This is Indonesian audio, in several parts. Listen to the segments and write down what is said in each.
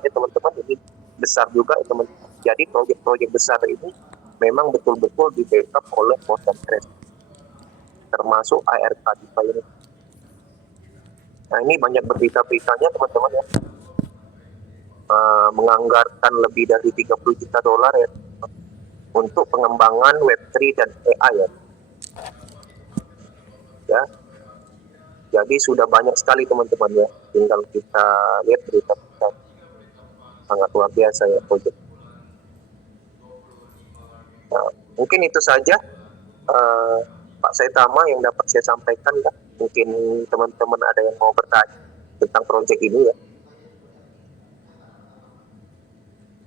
ya teman-teman, ini besar juga ya teman-teman. Jadi proyek-proyek besar ini memang betul-betul di backup oleh Modern Trade, termasuk ARK DeFi ini. Nah ini banyak berita-beritanya teman-teman ya, menganggarkan lebih dari 30 juta dolar ya untuk pengembangan Web3 dan AI ya. Jadi sudah banyak sekali teman-teman ya, tinggal kita lihat berita-berita, sangat luar biasa ya proyek. Nah, mungkin itu saja Pak Saitama yang dapat saya sampaikan ya. Mungkin teman-teman ada yang mau bertanya tentang proyek ini ya.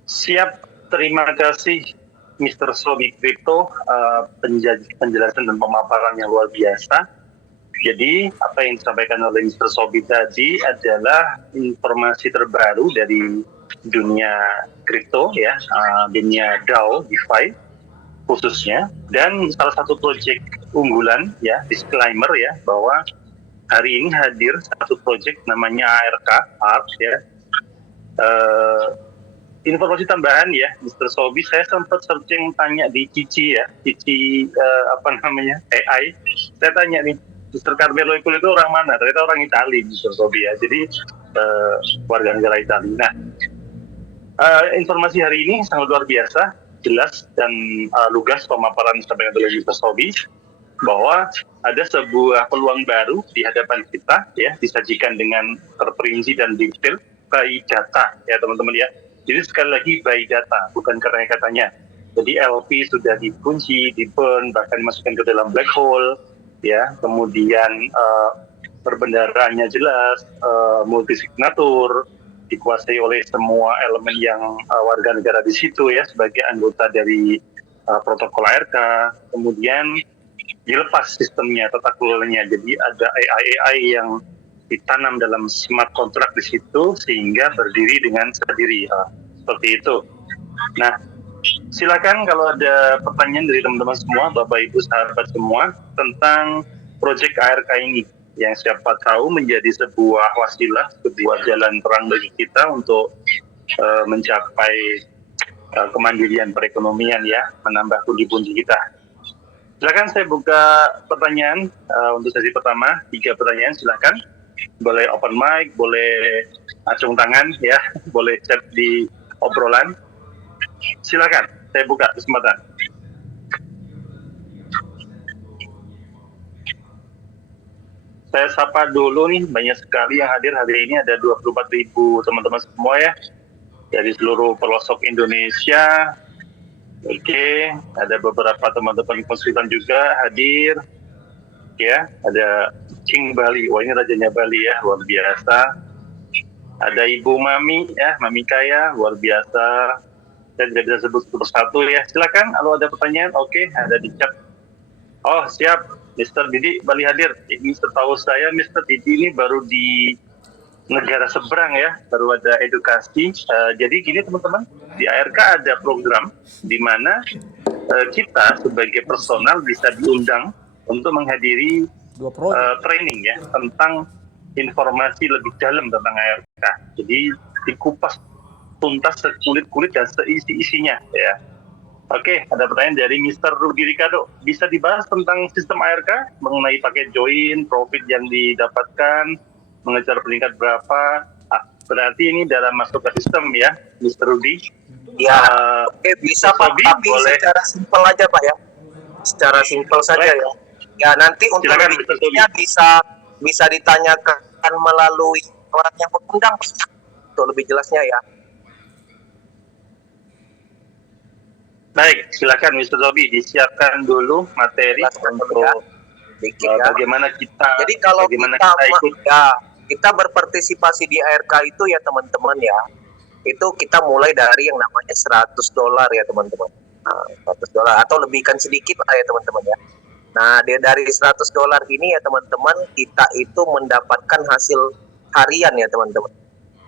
Siap, terima kasih Mr. Sobi Crypto, penjelasan dan pemaparan yang luar biasa. Jadi apa yang disampaikan oleh Mr. Sobi tadi adalah informasi terbaru dari dunia kripto ya, dunia DAO, DeFi khususnya, dan salah satu proyek unggulan ya, disclaimer ya, bahwa hari ini hadir satu proyek namanya ARK ya. Informasi tambahan ya, Mr. Sobi, saya sempat searching tanya di Cici ya, Cici AI. Saya tanya nih, Mr. Carmelo itu orang mana? Ternyata orang Itali, Mr. Sobi ya. Jadi warga negara Itali. Nah, informasi hari ini sangat luar biasa, jelas dan lugas pemaparan disampaikan oleh Mr. Sobi bahwa ada sebuah peluang baru di hadapan kita ya, disajikan dengan terperinci dan detail by data ya teman-teman ya. Jadi sekali lagi by data, bukan karena katanya. Jadi LP sudah dikunci, di-burn, bahkan dimasukkan ke dalam black hole ya. Kemudian perbendaharanya jelas, multisignatur, dikuasai oleh semua elemen yang warga negara di situ ya, sebagai anggota dari protokol ARK. Kemudian dilepas sistemnya, tata kelolanya. Jadi ada AI yang ditanam dalam smart contract di situ sehingga berdiri dengan sendiri seperti itu. Nah, silakan kalau ada pertanyaan dari teman-teman semua, Bapak Ibu sahabat semua, tentang proyek ARK ini yang siapa tahu menjadi sebuah wasilah, sebuah jalan terang bagi kita untuk mencapai kemandirian perekonomian ya, menambah pundi-pundi kita. Silakan saya buka pertanyaan untuk sesi pertama, 3 pertanyaan silakan. Boleh open mic, boleh acung tangan ya, boleh chat di obrolan. Silakan, saya buka kesempatan. Saya sapa dulu nih, banyak sekali yang hadir hari ini, ada 24.000 teman-teman semua ya, dari seluruh pelosok Indonesia. Oke, ada beberapa teman-teman konsultan juga hadir. Ya, ada King Bali. Wah, ini rajanya Bali ya, luar biasa. Ada Ibu Mami ya, Mami Kaya, luar biasa. Saya tidak bisa sebut satu persatu ya. Silakan kalau ada pertanyaan. Oke, ada di chat. Oh, siap. Mr. Didi Bali hadir. Ini setahu saya Mr. Didi ini baru di negara seberang ya, baru ada edukasi. Jadi gini teman-teman, di ARK ada program di mana kita sebagai personal bisa diundang untuk menghadiri training ya tentang informasi lebih dalam tentang ARK. Jadi dikupas tuntas sekulit-kulit dan seisi-isinya ya. Oke, ada pertanyaan dari Mr. Rudi Ricardo. Bisa dibahas tentang sistem ARK mengenai paket join, profit yang didapatkan, mengejar peringkat berapa? Berarti ini dalam masuk ke sistem ya, Mr. Rudi. Ya, oke, bisa Pak, tapi boleh. Secara simpel aja Pak ya. Secara simpel saja ya. Ya nanti untuk lebihnya bisa ditanyakan melalui orang yang mengundang untuk lebih jelasnya ya. Baik, silakan Mr. Robi disiapkan dulu materi untuk bagaimana kita. Jadi kalau kita berpartisipasi di ARK itu ya teman-teman ya, itu kita mulai dari yang namanya $100 ya teman-teman. Nah, $100 atau lebihkan sedikit lah ya teman-teman ya. Nah, dari $100 ini ya teman-teman, kita itu mendapatkan hasil harian ya teman-teman.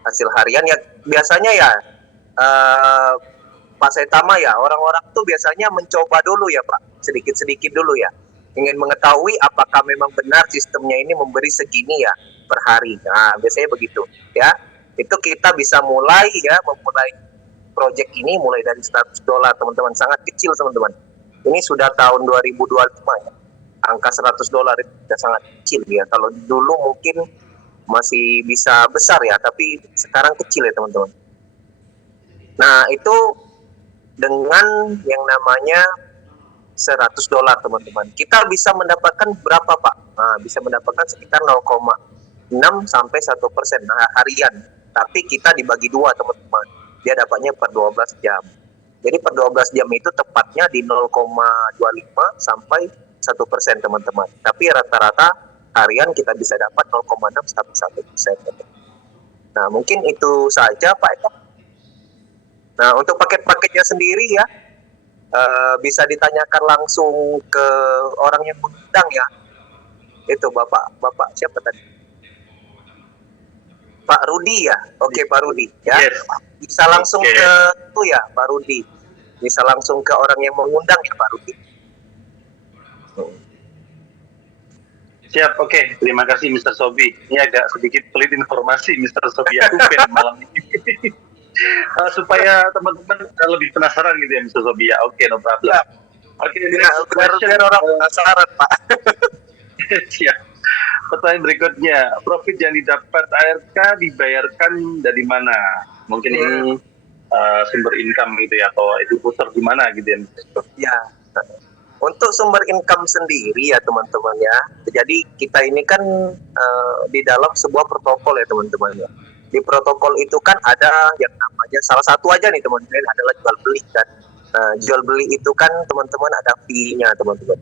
Hasil harian ya biasanya ya Pak Saitama ya, orang-orang tuh biasanya mencoba dulu ya Pak, sedikit-sedikit dulu ya. Ingin mengetahui apakah memang benar sistemnya ini memberi segini ya per hari. Nah, biasanya begitu ya. Itu kita bisa mulai ya, memulai project ini mulai dari $100 teman-teman, sangat kecil teman-teman. Ini sudah tahun 2025 ya. Angka $100 itu sudah sangat kecil ya. Kalau dulu mungkin masih bisa besar ya, tapi sekarang kecil ya teman-teman. Nah, itu dengan yang namanya $100 teman-teman. Kita bisa mendapatkan berapa Pak? Nah, bisa mendapatkan sekitar 0,6 sampai 1% harian. Tapi kita dibagi dua teman-teman. Dia dapatnya per 12 jam. Jadi per 12 jam itu tepatnya di 0,25 sampai 1% teman-teman. Tapi rata-rata harian kita bisa dapat 0,6 sampai 1%. Nah, mungkin itu saja Pak Eka. Nah, untuk paket-paketnya sendiri ya, bisa ditanyakan langsung ke orang yang mengundang ya. Itu Bapak siapa tadi? Pak Rudi ya. Oke, Pak Rudi ya. Yes. Bisa langsung ke itu ya, Pak Rudi. Bisa langsung ke orang yang mengundang ya, Pak Rudi. Siap, oke. Terima kasih Mr. Sobi. Ini agak sedikit pelit informasi Mr. Sobi. Aku pengen malam ini. Supaya teman-teman lebih penasaran gitu ya Mr. Sobi ya. Oke, no problem. Ya. Oke, biar orang penasaran Pak. Siap. Pertanyaan berikutnya, profit yang didapat ARK dibayarkan dari mana? Mungkin ini sumber income gitu ya, atau itu putar di mana gitu ya? Ya, untuk sumber income sendiri ya teman-teman ya. Jadi kita ini kan di dalam sebuah protokol ya teman-teman ya. Di protokol itu kan ada yang namanya, salah satu aja nih teman-teman, adalah jual beli kan. Jual beli itu kan teman-teman ada fee-nya teman-teman.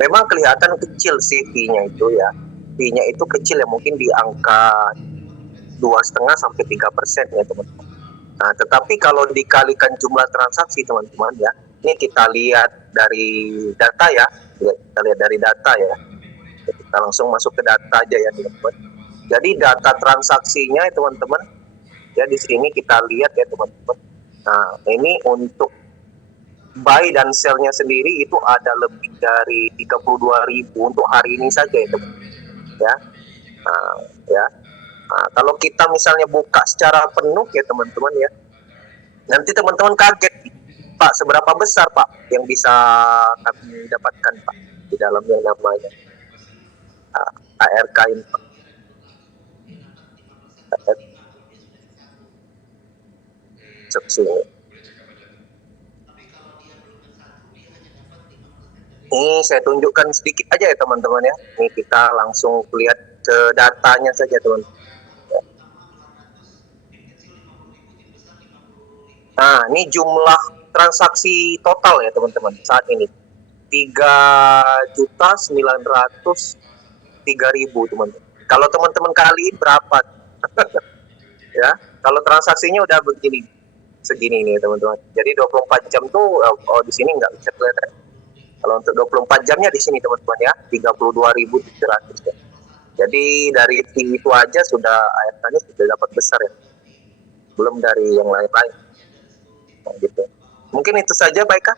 Memang kelihatan kecil sih fee-nya itu ya. Fee-nya itu kecil ya, mungkin di angka 2,5 sampai 3% ya teman-teman. Nah, tetapi kalau dikalikan jumlah transaksi teman-teman ya, ini kita lihat dari data ya, kita lihat dari data ya. Kita langsung masuk ke data aja ya teman-teman. Jadi data transaksinya ya teman-teman, ya di sini kita lihat ya teman-teman. Nah, ini untuk buy dan sell-nya sendiri itu ada lebih dari 32.000 untuk hari ini saja ya teman-teman. Ya, ya. Nah, kalau kita misalnya buka secara penuh ya teman-teman ya, nanti teman-teman kaget, Pak, seberapa besar Pak yang bisa kami dapatkan Pak di dalam yang namanya ARK ini Pak. Ini saya tunjukkan sedikit aja ya teman-teman ya. Ini kita langsung lihat ke datanya saja teman-teman. Nah, ini jumlah transaksi total ya teman-teman saat ini. 3.903.000 teman-teman. Kalau teman-teman kaliin berapa? Ya, kalau transaksinya udah begini, segini nih teman-teman. Jadi 24 jam tuh di sini nggak bisa kelihatan. Kalau untuk 24 jamnya di sini teman-teman ya, 32.700 ya. Jadi dari itu aja sudah ARK-nya sudah dapat besar ya. Belum dari yang lain-lain. Nah, gitu. Mungkin itu saja Pak Eka.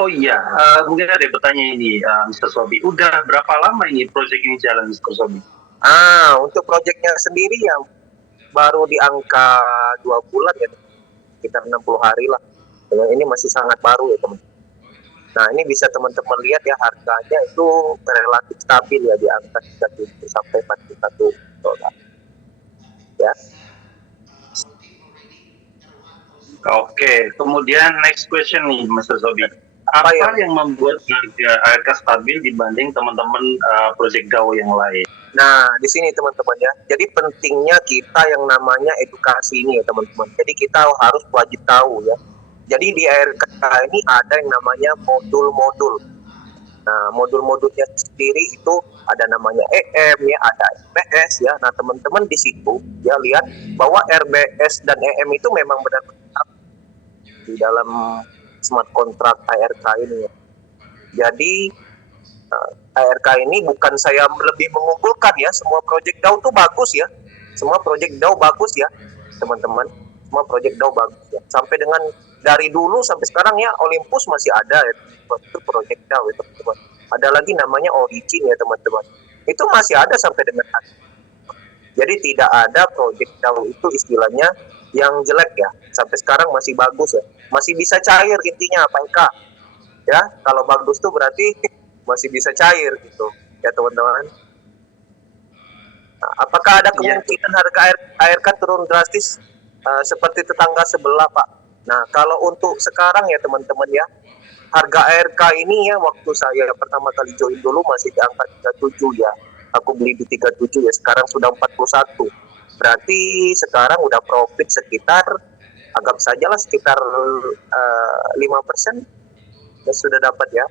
Oh iya, mungkin ada pertanyaan ini Mr. Sobi. Udah berapa lama ini proyek ini jalan Mr. Sobi? Untuk proyeknya sendiri yang baru di angka 2 bulan ya, sekitar 60 hari lah. Ini masih sangat baru ya teman. Nah, ini bisa teman-teman lihat ya, harganya itu relatif stabil ya di angka 3.000 sampai 41 dolar. Ya. Oke, kemudian next question nih Mr. Sobi. Apa yang membuat harga ARK stabil dibanding teman-teman proyek DAO yang lain? Nah, di sini teman-teman ya. Jadi pentingnya kita yang namanya edukasi ini ya teman-teman. Jadi kita harus wajib tahu ya. Jadi di ARK ini ada yang namanya modul-modul. Nah, modul-modulnya sendiri itu ada namanya EM ya, ada RBS ya. Nah, teman-teman di situ ya lihat bahwa RBS dan EM itu memang benar-benar di dalam smart contract ARK ini ya. Jadi ARK ini bukan saya lebih mengunggulkan ya, semua project DAO tuh bagus ya. Semua project DAO bagus ya, teman-teman. Semua project DAO bagus ya. Sampai dengan dari dulu sampai sekarang ya, Olympus masih ada ya, itu project DAO itu teman-teman. Ada lagi namanya Origin ya teman-teman. Itu masih ada sampai dengan hari. Jadi tidak ada proyek jauh itu istilahnya yang jelek ya. Sampai sekarang masih bagus ya. Masih bisa cair intinya Pak Eka. Ya, kalau bagus tuh berarti masih bisa cair gitu. Ya teman-teman. Nah, apakah ada Iya, kemungkinan harga ARK turun drastis seperti tetangga sebelah Pak? Nah, kalau untuk sekarang ya teman-teman ya, harga ARK ini ya waktu saya pertama kali join dulu masih di angka 37 ya. Aku beli di 37 ya, sekarang sudah 41. Berarti sekarang udah profit sekitar, anggap sajalah sekitar 5% ya sudah dapat ya.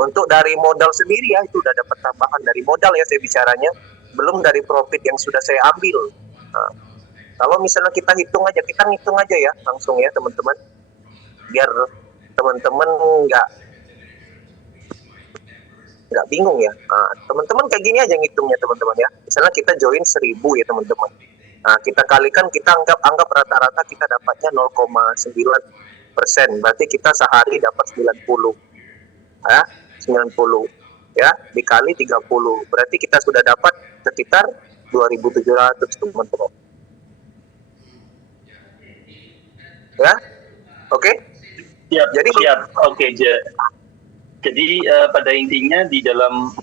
Untuk dari modal sendiri ya, itu udah dapat tambahan dari modal ya saya bicaranya. Belum dari profit yang sudah saya ambil. Nah, kalau misalnya kita hitung aja ya langsung ya teman-teman. Biar teman-teman nggak bingung ya. Nah, teman-teman kayak gini aja ngitungnya teman-teman ya. Misalnya kita join 1.000 ya teman-teman. Nah, kita kalikan, kita anggap rata-rata kita dapatnya 0,9%. Berarti kita sehari dapat 90. Ya, 90. Ya, dikali 30. Berarti kita sudah dapat sekitar 2.700 teman-teman. Ya, oke? siap, Jadi siap. Oke, jadi pada intinya di dalam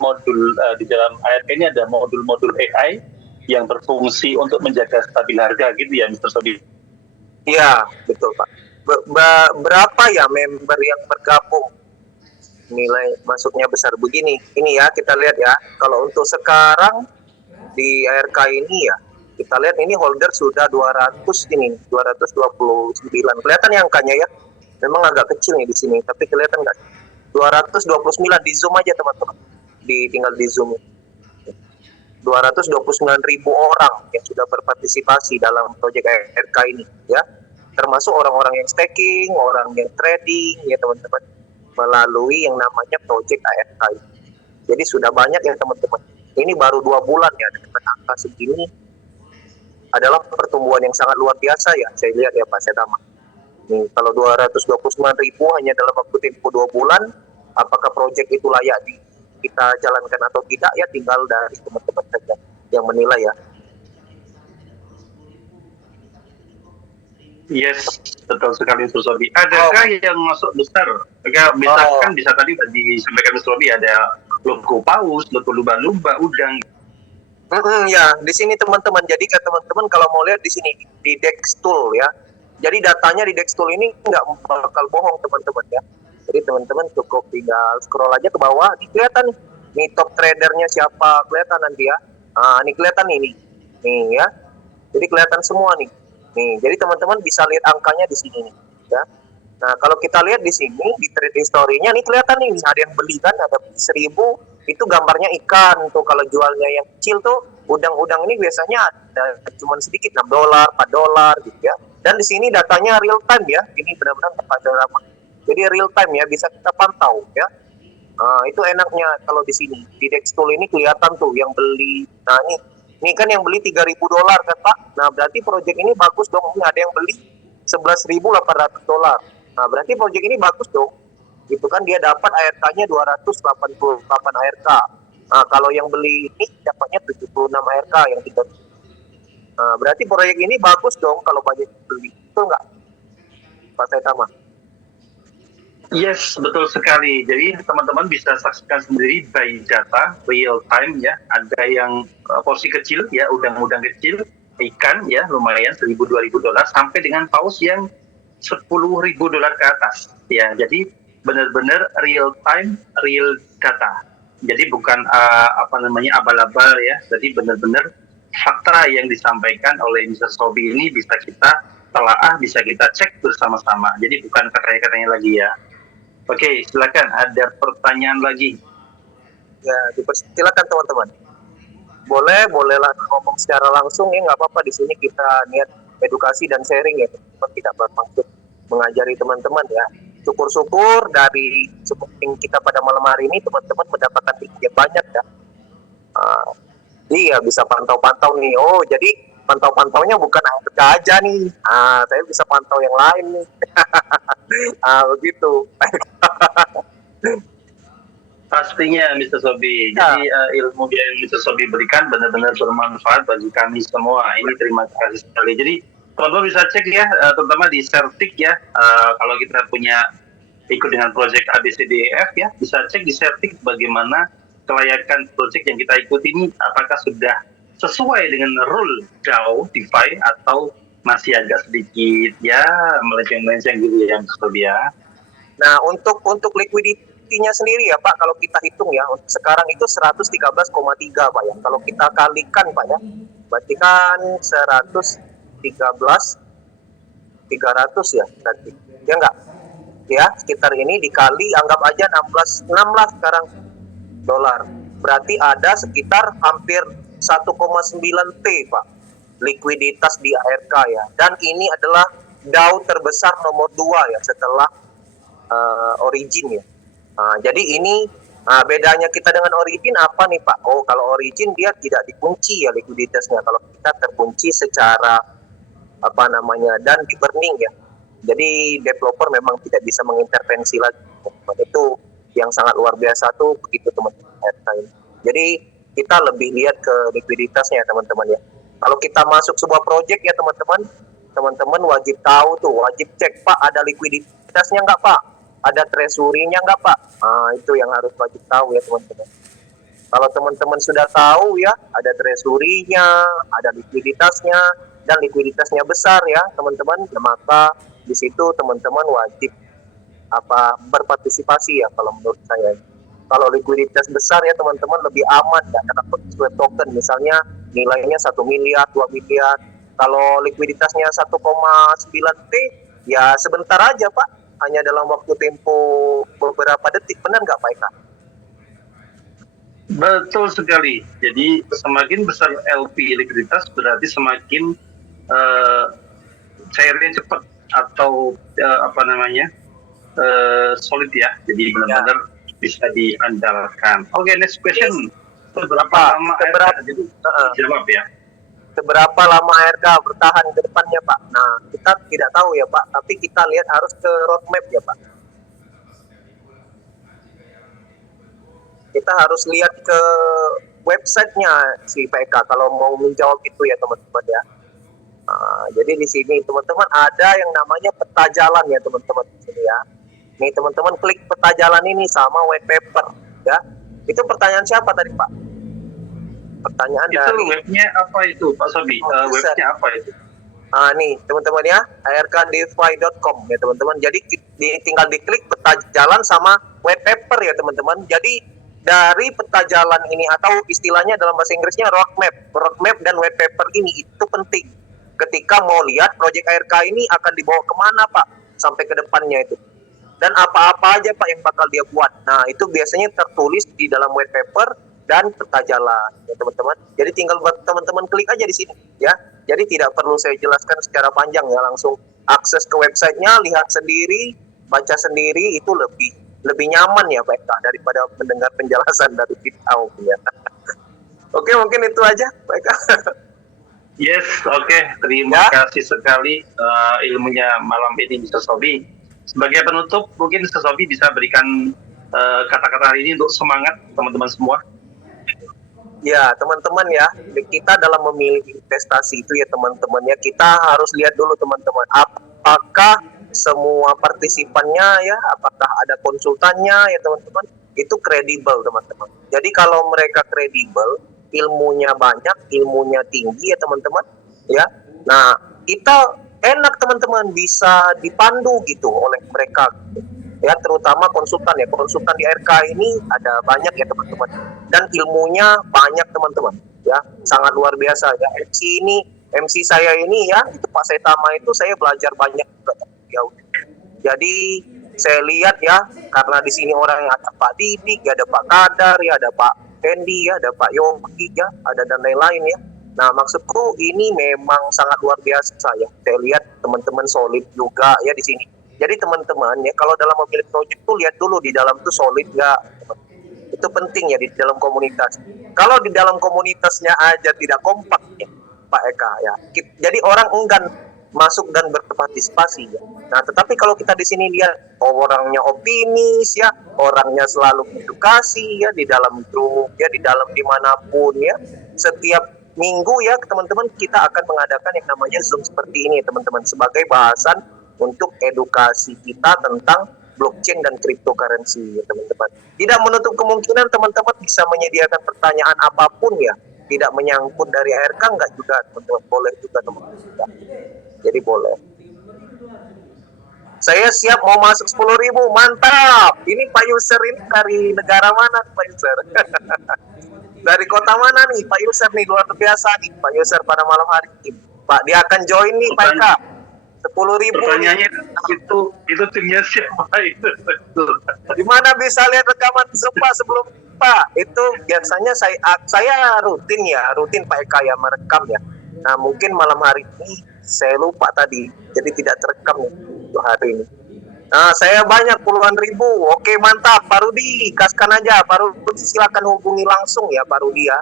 di dalam ARK ini ada modul-modul AI yang berfungsi untuk menjaga stabil harga gitu ya, Mr. Sobi. iya, betul Pak. Berapa ya member yang bergabung? Nilai masuknya besar begini. Ini ya kita lihat ya. Kalau untuk sekarang di ARK ini ya, kita lihat ini holder sudah 200 ini, 229. Kelihatan ya angkanya ya. Memang agak kecil nih di sini, tapi kelihatan nggak? 229 di zoom aja teman-teman. Tinggal di zoom. 229.000 orang yang sudah berpartisipasi dalam proyek ARK ini ya. Termasuk orang-orang yang staking, orang yang trading ya teman-teman, melalui yang namanya proyek ARK ini. Jadi sudah banyak ya teman-teman. Ini baru 2 bulan ya dengan angka segini, adalah pertumbuhan yang sangat luar biasa ya. Saya lihat ya Pak Setama. Nih, kalau 229.000 hanya dalam waktu tempo 2 bulan, apakah proyek itu layak kita jalankan atau tidak ya tinggal dari teman-teman saja yang menilai ya. Yes, betul sekali Mr. Sobi. Adakah yang masuk besar? Misalkan bisa tadi disampaikan Mr. Sobi ada logo paus, logo lumba-lumba, udang. Ya, di sini teman-teman. Jadi kan teman-teman kalau mau lihat di sini di Dextool ya. Jadi datanya di Dextool ini nggak bakal bohong teman-teman ya. Jadi teman-teman cukup tinggal scroll aja ke bawah, ini kelihatan nih top tradernya siapa, kelihatan nanti ya. Ini kelihatan ini, nih ya. Jadi kelihatan semua nih. Nih, jadi teman-teman bisa lihat angkanya di sini nih, ya. Nah, kalau kita lihat di sini di trading story-nya nih kelihatan nih ada yang beli kan, ada 1.000, itu gambarnya ikan tuh. Kalau jualnya yang kecil tuh udang-udang ini biasanya ada cuma sedikit, $6, $4 gitu ya. Dan di sini datanya real time ya. Ini benar-benar tepat lama. Jadi real time ya, bisa kita pantau ya. Itu enaknya kalau di sini di Dextool ini kelihatan tuh yang beli. Nah, ini kan yang beli $3.000 kan Pak. Nah, berarti proyek ini bagus dong. Ini ada yang beli $11.800. Nah, berarti proyek ini bagus dong. Gitu kan, dia dapat ARK-nya 288 ARK. Nah, kalau yang beli ini dapatnya 76 ARK yang kita. Nah, berarti proyek ini bagus dong kalau banyak beli. Betul nggak Pak Saitama? Yes, betul sekali. Jadi teman-teman bisa saksikan sendiri by data real time ya. Ada yang porsi kecil ya, udang-udang kecil, ikan ya lumayan $1.000-2.000 sampai dengan paus yang $10.000 ke atas ya. Jadi benar-benar real time, real data. Jadi bukan abal-abal ya. Jadi benar-benar fakta yang disampaikan oleh Mr. Sobi ini bisa kita telaah, bisa kita cek bersama-sama. Jadi bukan katanya-katanya lagi ya. Oke, silakan. Ada pertanyaan lagi? Ya, dipersilakan teman-teman. Bolehlah ngomong secara langsung ya, nggak apa-apa. Di sini kita niat edukasi dan sharing ya, teman-teman, tidak bermaksud mengajari teman-teman ya. Syukur-syukur dari sebelum kita pada malam hari ini teman-teman mendapatkan ilmu yang banyak ya. Iya, bisa pantau-pantau nih. Oh, jadi pantau-pantaunya bukan ARK aja nih. Saya bisa pantau yang lain nih. Begitu. Pastinya, Mr. Sobi. Ya, Jadi ilmu yang Mr. Sobi berikan benar-benar bermanfaat bagi kami semua. Ini terima kasih sekali. Jadi teman-teman bisa cek ya, terutama di Certik ya. Kalau kita punya ikut dengan proyek ABCDEF ya, bisa cek di Certik bagaimana kelayakan proyek yang kita ikuti ini, apakah sudah sesuai dengan rule DAO, DeFi, atau masih agak sedikit ya melenceng-melenceng gitu ya, Mr. Sobi ya. nah untuk liquidity-nya sendiri ya Pak, kalau kita hitung ya, untuk sekarang itu 113,3 Pak ya. Kalau kita kalikan Pak ya, berarti kan 113 300 ya berarti. Ya enggak? Ya, sekitar ini dikali anggap aja 16 lah sekarang dolar. Berarti ada sekitar hampir 1,9 T Pak likuiditas di ARK ya. Dan ini adalah DAO terbesar nomor 2 ya setelah Origin ya. Jadi ini bedanya kita dengan Origin apa nih Pak? Oh, kalau Origin dia tidak dikunci ya likuiditasnya. Kalau kita terkunci secara apa namanya dan di burning ya. Jadi developer memang tidak bisa mengintervensi lagi. Itu yang sangat luar biasa tuh begitu teman-teman. Jadi kita lebih lihat ke likuiditasnya teman-teman ya. Kalau kita masuk sebuah project ya teman-teman wajib tahu tuh, wajib cek Pak ada likuiditasnya nggak Pak? Ada treasury-nya nggak Pak? Itu yang harus wajib tahu ya teman-teman. Kalau teman-teman sudah tahu ya, ada treasury-nya, ada likuiditasnya, dan likuiditasnya besar ya teman-teman, maka di situ teman-teman wajib berpartisipasi ya kalau menurut saya. Kalau likuiditas besar ya teman-teman lebih aman ya karena sesuai token misalnya nilainya 1 miliar, 2 miliar. Kalau likuiditasnya 1,9 T ya sebentar aja Pak, hanya dalam waktu tempo beberapa detik, benar nggak Pak Eka? Betul sekali. Jadi semakin besar LP likuiditas berarti semakin cairnya cepat atau solid ya. Jadi benar-benar bisa diandalkan. Oke, next question. Seberapa lama jadi jawab ya? Seberapa lama ARK bertahan ke depannya Pak? Nah, kita tidak tahu ya Pak, tapi kita lihat harus ke roadmap ya Pak. Kita harus lihat ke websitenya si PK kalau mau menjawab itu ya teman-teman ya. Jadi di sini teman-teman ada yang namanya peta jalan ya teman-teman di sini ya. Nih teman-teman klik peta jalan ini sama white paper ya. Itu pertanyaan siapa tadi Pak? Pertanyaan itu dari webnya apa itu Pak Sobi? Webnya apa itu? Nih teman-teman ya, arkdefi.com ya teman-teman. Jadi tinggal diklik peta jalan sama white paper ya teman-teman. Jadi dari peta jalan ini atau istilahnya dalam bahasa Inggrisnya roadmap dan white paper ini itu penting. Ketika mau lihat proyek ARK ini akan dibawa kemana Pak sampai ke depannya itu. Dan apa-apa aja Pak yang bakal dia buat. Nah itu biasanya tertulis di dalam white paper dan peta jalan ya teman-teman. Jadi tinggal buat teman-teman klik aja di sini ya. Jadi tidak perlu saya jelaskan secara panjang ya, langsung akses ke websitenya, lihat sendiri, baca sendiri, itu lebih nyaman ya Pak Eka daripada mendengar penjelasan dari kita ya. Oke, mungkin itu aja Pak Eka. Yes, oke. Terima kasih sekali ilmunya malam ini Mr. Sobi. Sebagai penutup, mungkin Mr. Sobi bisa berikan kata-kata hari ini untuk semangat teman-teman semua. Ya teman-teman ya, kita dalam memilih investasi itu ya teman-teman ya, kita harus lihat dulu teman-teman apakah semua partisipannya ya, apakah ada konsultannya ya teman-teman, itu kredibel teman-teman. Jadi kalau mereka kredibel, ilmunya banyak, ilmunya tinggi ya teman-teman ya. Nah kita enak teman-teman bisa dipandu gitu oleh mereka ya, terutama konsultan di ARK ini ada banyak ya teman-teman, dan ilmunya banyak teman-teman ya, sangat luar biasa ya. MC saya ini ya, itu Pak Setama itu saya belajar banyak juga ya. Jadi saya lihat ya, karena di sini orang yang ada Pak Didik, ada Pak Kadar ya, ada Pak Hendy ya, ada Pak Yogi ya, ada dan lain-lain ya. Nah maksudku ini memang sangat luar biasa ya. Saya lihat teman-teman solid juga ya di sini. Jadi teman-teman ya, kalau dalam memilih proyek tuh lihat dulu di dalam tuh solid nggak. Itu penting ya di dalam komunitas. Kalau di dalam komunitasnya aja tidak kompak ya Pak Eka ya. Jadi orang enggan masuk dan berpartisipasi ya. Nah, tetapi kalau kita di sini lihat orangnya optimis ya, orangnya selalu edukasi ya di dalam grup ya, di dalam dimanapun ya. Setiap minggu ya teman-teman kita akan mengadakan yang namanya Zoom seperti ini teman-teman sebagai bahasan untuk edukasi kita tentang blockchain dan cryptocurrency ya teman-teman. Tidak menutup kemungkinan teman-teman bisa menyediakan pertanyaan apapun ya, tidak menyangkut dari ARK enggak juga teman-teman, boleh juga teman-teman. Jadi boleh. Saya siap mau masuk 10.000, mantap. Ini Pak User ini dari negara mana Pak User? Dari kota mana nih Pak User nih, luar biasa nih Pak User pada malam hari ini. Pak, dia akan join nih Pak Eka. 10.000. Pertanyaannya itu timnya siapa itu? Di mana bisa lihat rekaman Zoom Pak sebelum Pak? Itu biasanya saya rutin Pak Eka ya merekam ya. Nah mungkin malam hari ini saya lupa tadi, jadi tidak terekam nih untuk hari ini. Nah saya banyak puluhan ribu. Oke mantap Pak Rudi, kaskan aja Pak Rudi, silakan hubungi langsung ya Pak Rudi ya.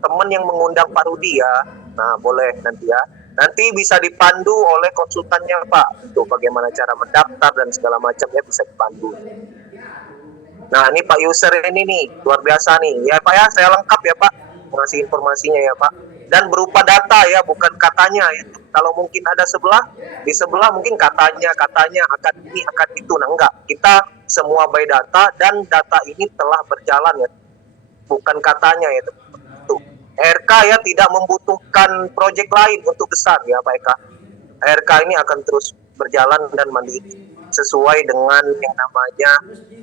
Teman yang mengundang Pak Rudi ya. Nah boleh nanti ya. Nanti bisa dipandu oleh konsultannya Pak. Tuh bagaimana cara mendaftar dan segala macamnya bisa dipandu. Nah ini Pak User ini nih luar biasa nih ya Pak ya, saya lengkap ya Pak mengasih informasinya ya Pak, dan berupa data ya, bukan katanya ya. Kalau mungkin ada di sebelah mungkin katanya akan ini akan itu, nah enggak, kita semua by data dan data ini telah berjalan ya, bukan katanya ya tuh. RK ya tidak membutuhkan proyek lain untuk besar ya Pak Eka. RK ini akan terus berjalan dan mandiri sesuai dengan yang namanya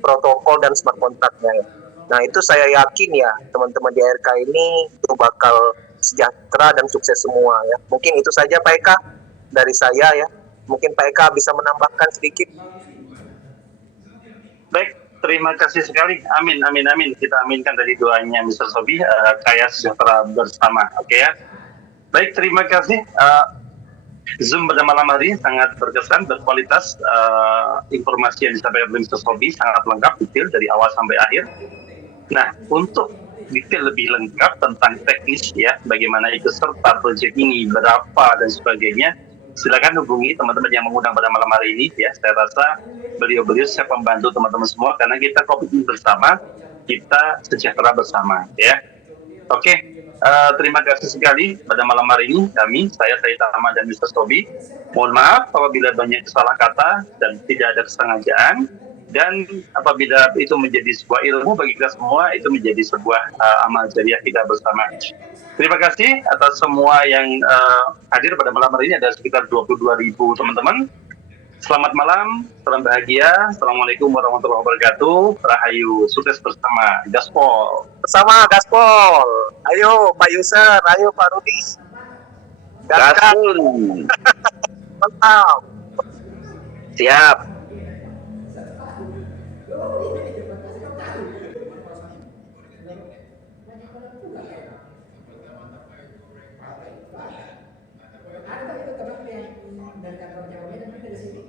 protokol dan smart contract-nya ya. Nah itu saya yakin ya teman-teman di RK ini itu bakal sejahtera dan sukses semua ya. Mungkin itu saja Pak Eka dari saya ya. Mungkin Pak Eka bisa menambahkan sedikit. Baik, terima kasih sekali. Amin, amin, amin. Kita aminkan dari doanya Mr. Sobi, kaya sejahtera bersama. Oke ya. Baik, terima kasih. Zoom pada malam hari sangat berkesan, berkualitas. Informasi yang disampaikan oleh Mr. Sobi sangat lengkap, detail dari awal sampai akhir. Nah, untuk detail lebih lengkap tentang teknis ya, bagaimana ikut serta proyek ini, berapa dan sebagainya, silakan hubungi teman-teman yang mengundang pada malam hari ini ya. Saya rasa beliau-beliau siap membantu teman-teman semua karena kita komitmen bersama, kita sejahtera bersama ya. Oke. Terima kasih sekali pada malam hari ini saya Said Ahmad dan Mr. Sobi. Mohon maaf apabila banyak salah kata dan tidak ada kesengajaan, dan apabila itu menjadi sebuah ilmu bagi kita semua, itu menjadi sebuah amal jariah kita bersama. Terima kasih atas semua yang hadir pada malam hari ini, ada sekitar 22.000 teman-teman. Selamat malam, salam bahagia, assalamualaikum warahmatullahi wabarakatuh, rahayu, sukses bersama, gaspol. Bersama gaspol, ayo Pak User, ayo Pak Rudi. Gaspol. Mantap. Siap. Ada itu teman yang dari kantor jauhnya, tapi dari sini.